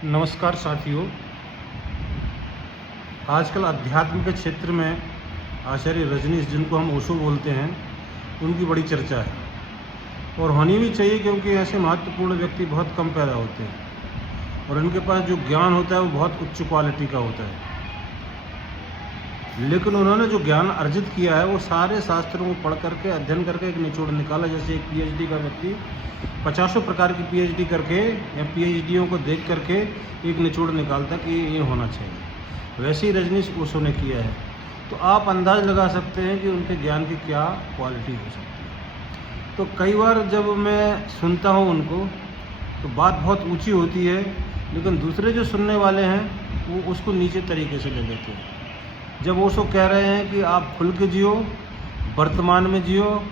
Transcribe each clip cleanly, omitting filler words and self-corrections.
नमस्कार साथियों। आजकल अध्यात्म के क्षेत्र में आचार्य रजनीश, जिनको हम ओशो बोलते हैं, उनकी बड़ी चर्चा है और होनी भी चाहिए, क्योंकि ऐसे महत्वपूर्ण व्यक्ति बहुत कम पैदा होते हैं और इनके पास जो ज्ञान होता है वो बहुत उच्च क्वालिटी का होता है। लेकिन उन्होंने जो ज्ञान अर्जित किया है वो सारे शास्त्रों को पढ़ करके, अध्ययन करके एक निचोड़ निकाला। जैसे एक पीएचडी का व्यक्ति 50 प्रकार की पीएचडी करके या पीएचडीओं को देख करके एक निचोड़ निकालता कि ये होना चाहिए, वैसे ही रजनीश ओशो ने किया है। तो आप अंदाज़ लगा सकते हैं कि उनके ज्ञान की क्या क्वालिटी हो सकती है। तो कई बार जब मैं सुनता हूँ उनको, तो बात बहुत ऊंची होती है, लेकिन दूसरे जो सुनने वाले हैं वो उसको नीचे तरीके से ले लेते हैं। जब ओशो कह रहे हैं कि आप खुल के जियो, वर्तमान में जियो,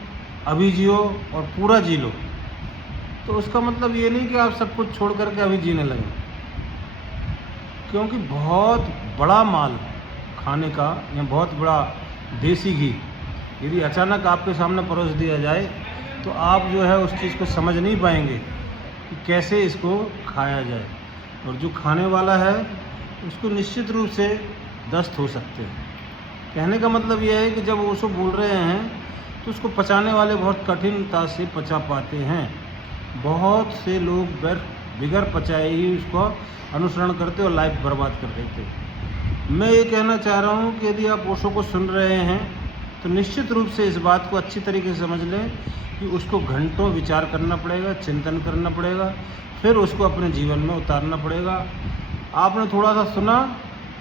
अभी जियो और पूरा जी लो, तो उसका मतलब ये नहीं कि आप सब कुछ छोड़ करके अभी जीने लगें, क्योंकि बहुत बड़ा माल खाने का या बहुत बड़ा देसी घी यदि अचानक आपके सामने परोस दिया जाए तो आप जो है उस चीज़ को समझ नहीं पाएंगे कि कैसे इसको खाया जाए, और जो खाने वाला है उसको निश्चित रूप से दस्त हो सकते हैं। कहने का मतलब यह है कि जब ओशो बोल रहे हैं तो उसको पचाने वाले बहुत कठिनता से पचा पाते हैं। बहुत से लोग बिगर पचाए ही उसको अनुसरण करते और लाइफ बर्बाद कर देते। मैं ये कहना चाह रहा हूँ कि यदि आप ओशो को सुन रहे हैं तो निश्चित रूप से इस बात को अच्छी तरीके से समझ लें कि उसको घंटों विचार करना पड़ेगा, चिंतन करना पड़ेगा, फिर उसको अपने जीवन में उतारना पड़ेगा। आपने थोड़ा सा सुना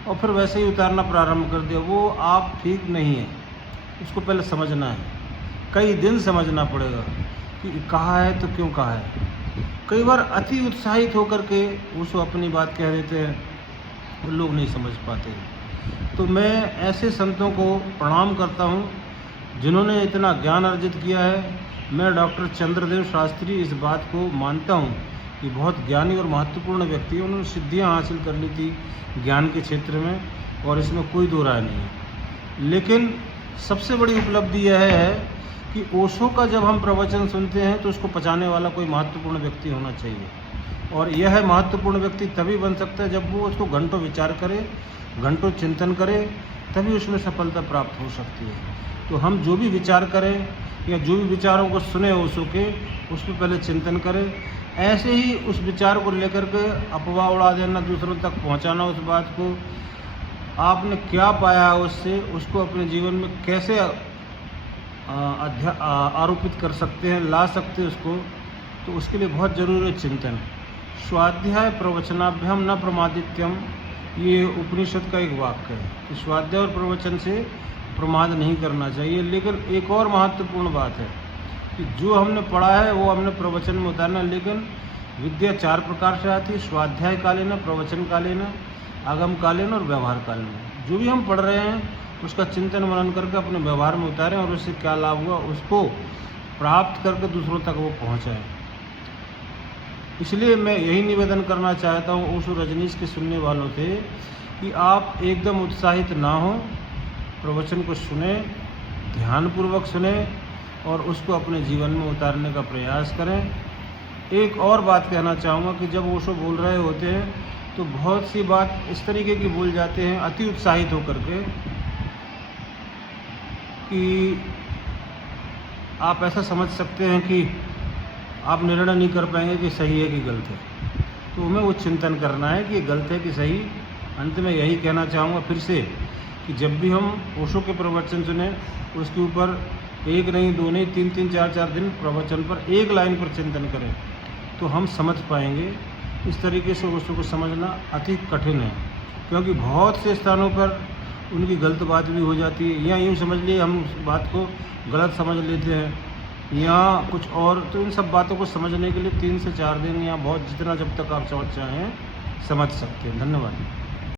और फिर वैसे ही उतारना प्रारंभ कर दिया, वो आप ठीक नहीं है। उसको पहले समझना है, कई दिन समझना पड़ेगा कि कहा है तो क्यों कहा है। कई बार अति उत्साहित होकर के उसको अपनी बात कह देते हैं, वो लोग नहीं समझ पाते। तो मैं ऐसे संतों को प्रणाम करता हूँ जिन्होंने इतना ज्ञान अर्जित किया है। मैं डॉक्टर चंद्रदेव शास्त्री इस बात को मानता हूँ कि बहुत ज्ञानी और महत्वपूर्ण व्यक्ति, उन्होंने सिद्धियाँ हासिल कर ली थी ज्ञान के क्षेत्र में, और इसमें कोई दो राय नहीं है। लेकिन सबसे बड़ी उपलब्धि यह है कि ओशो का जब हम प्रवचन सुनते हैं तो उसको पचाने वाला कोई महत्वपूर्ण व्यक्ति होना चाहिए, और यह महत्वपूर्ण व्यक्ति तभी बन सकता है जब वो उसको घंटों विचार करे, घंटों चिंतन करे, तभी उसमें सफलता प्राप्त हो सकती है। तो हम जो भी विचार करें या जो भी विचारों को सुने ओशो के, उस पर पहले चिंतन करें। ऐसे ही उस विचार को लेकर के अफवाह उड़ा देना, दूसरों तक पहुंचाना उस बात को, आपने क्या पाया उससे, उसको अपने जीवन में कैसे आरोपित कर सकते हैं, ला सकते हैं उसको, तो उसके लिए बहुत ज़रूरी है चिंतन। स्वाध्याय प्रवचनाभ्याम न प्रमादित्यम, ये उपनिषद का एक वाक्य है कि स्वाध्याय और प्रवचन से प्रमाद नहीं करना चाहिए। लेकिन एक और महत्वपूर्ण बात है कि जो हमने पढ़ा है वो हमने प्रवचन में उतारना। लेकिन विद्या 4 प्रकार से आती है: स्वाध्याय कालीन, प्रवचन कालीन, आगम कालीन और व्यवहार कालीन। जो भी हम पढ़ रहे हैं उसका चिंतन मनन करके अपने व्यवहार में उतारें, और उससे क्या लाभ हुआ उसको प्राप्त करके दूसरों तक वो पहुँचाएँ। इसलिए मैं यही निवेदन करना चाहता हूँ ओशो रजनीश के सुनने वालों से कि आप एकदम उत्साहित ना हो, प्रवचन को सुने, ध्यानपूर्वक सुने और उसको अपने जीवन में उतारने का प्रयास करें। एक और बात कहना चाहूँगा कि जब ओशो बोल रहे होते हैं तो बहुत सी बात इस तरीके की बोल जाते हैं अति उत्साहित होकर के कि आप ऐसा समझ सकते हैं कि आप निर्णय नहीं कर पाएंगे कि सही है कि गलत है। तो हमें वो चिंतन करना है कि गलत है कि सही। अंत में यही कहना चाहूँगा फिर से कि जब भी हम ओशो के प्रवचन सुने, उसके ऊपर एक नहीं, दो नहीं, 3-3, 4-4 दिन प्रवचन पर एक लाइन पर चिंतन करें तो हम समझ पाएंगे। इस तरीके से ओशो को समझना अति कठिन है, क्योंकि बहुत से स्थानों पर उनकी गलत बात भी हो जाती है, या यूँ समझ लिए हम उस बात को गलत समझ लेते हैं या कुछ और। तो इन सब बातों को समझने के लिए 3 से 4 दिन या बहुत जितना जब तक आप समझ चाहें समझ सकते हैं। धन्यवाद।